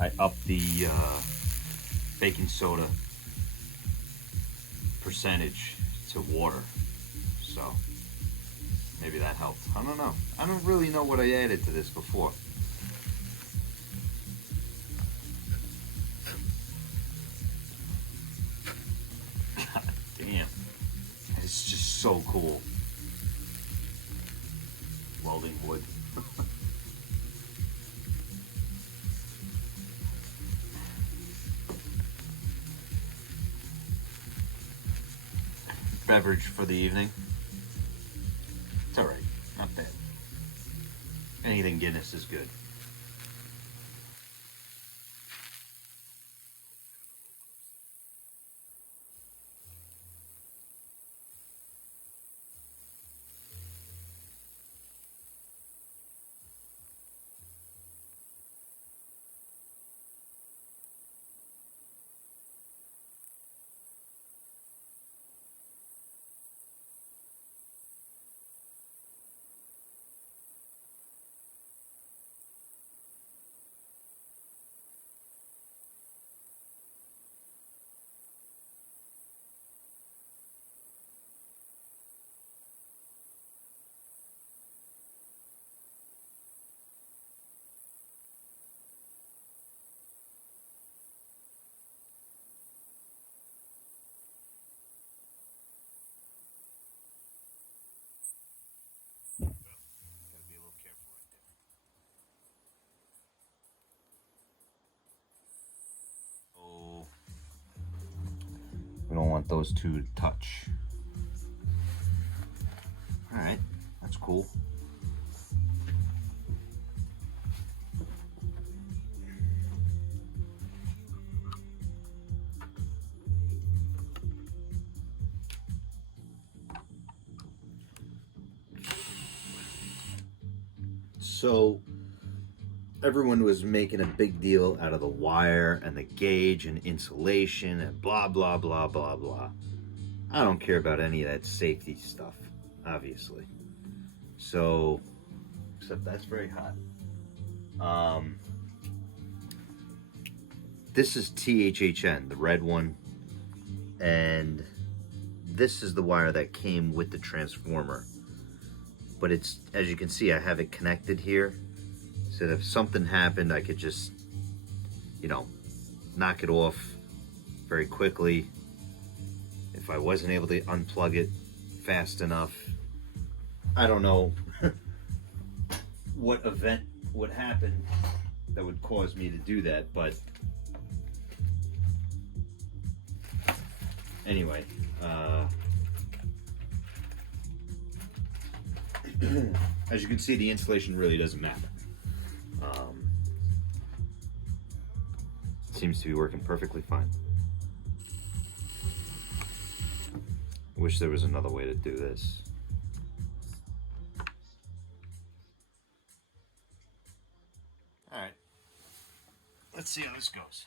I upped the baking soda percentage to water, so maybe that helped. I don't know. I don't really know what I added to this before. God damn. It's just so cool. Welding wood. Beverage for the evening. It's alright, not bad. Anything Guinness is good. Gotta be a little careful right there. Oh, we don't want those two to touch. All right, that's cool. So everyone was making a big deal out of the wire and the gauge and insulation and blah, blah, blah, blah, blah. I don't care about any of that safety stuff, obviously. So, except that's very hot. This is THHN, the red one. And this is the wire that came with the transformer. But it's, as you can see, I have it connected here, so that if something happened, I could just, you know, knock it off very quickly. If I wasn't able to unplug it fast enough, I don't know what event would happen that would cause me to do that, but anyway, as you can see, the insulation really doesn't matter. Seems to be working perfectly fine. Wish there was another way to do this. All right, let's see how this goes.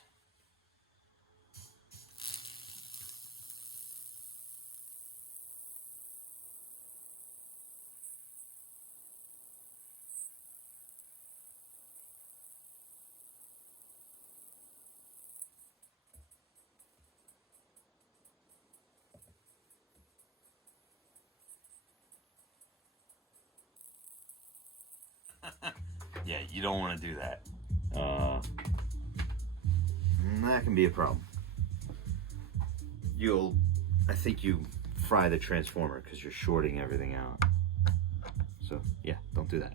Yeah, you don't want to do that. That can be a problem. I think you fry the transformer because you're shorting everything out. So yeah, don't do that.